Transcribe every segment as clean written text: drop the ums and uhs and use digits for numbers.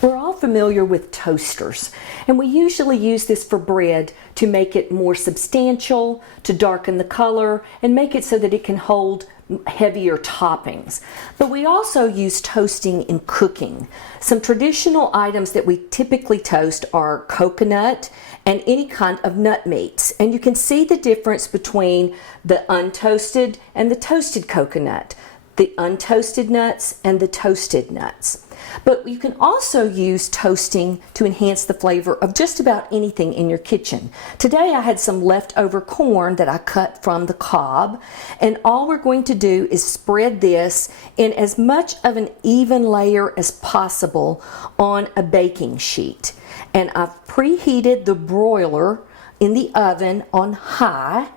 We're all familiar with toasters, and we usually use this for bread to make it more substantial, to darken the color, and make it so that it can hold heavier toppings. But we also use toasting in cooking. Some traditional items that we typically toast are coconut and any kind of nut meats. And you can see the difference between the untoasted and the toasted coconut, the untoasted nuts and the toasted nuts. But you can also use toasting to enhance the flavor of just about anything in your kitchen. Today I had some leftover corn that I cut from the cob, and all we're going to do is spread this in as much of an even layer as possible on a baking sheet. And I've preheated the broiler in the oven on high.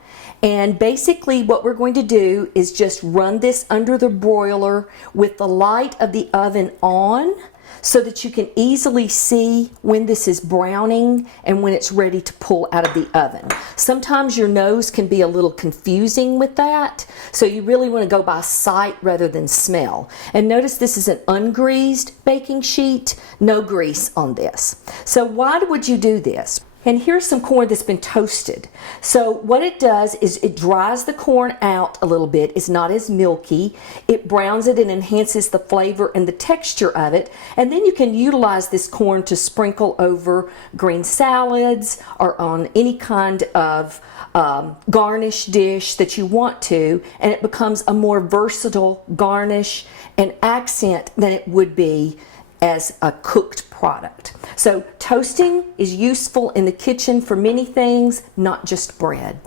And basically what we're going to do is just run this under the broiler with the light of the oven on so that you can easily see when this is browning and when it's ready to pull out of the oven. Sometimes your nose can be a little confusing with that, so you really want to go by sight rather than smell. And notice this is an ungreased baking sheet, no grease on this. So why would you do this? And here's some corn that's been toasted. So what it does is it dries the corn out a little bit. It's not as milky. It browns it and enhances the flavor and the texture of it. And then you can utilize this corn to sprinkle over green salads or on any kind of garnish dish that you want to, and it becomes a more versatile garnish and accent than it would be as a cooked product. So toasting is useful in the kitchen for many things, not just bread.